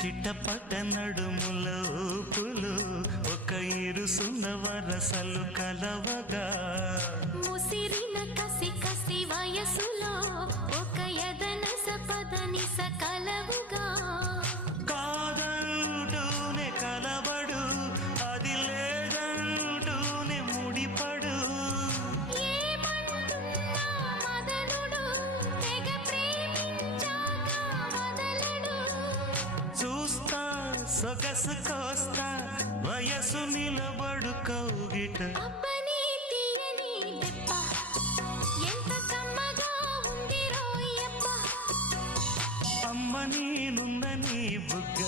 చిట్టపట నడుముల ఊపులు ఒక ఇరుసున్న వరసలు కలవగా ముసిరిన కసి కసి వయసులో ఒక యదన సపదని సకలవుగా కాదంటూనే కలబడు అది లేదంటూనే ముడిపడు ఏమంటున్నా మదనుడు తెగ ప్రేమించాక వదలడు చూస్తా సొగసు కోస్తా వయసు నిలబడు కౌగిట అబ్బని తీయని దెబ్బ ఎంత కమ్మగా ఉంది రోయప్ప అమ్మ నేనున్న నీ బుగ్గ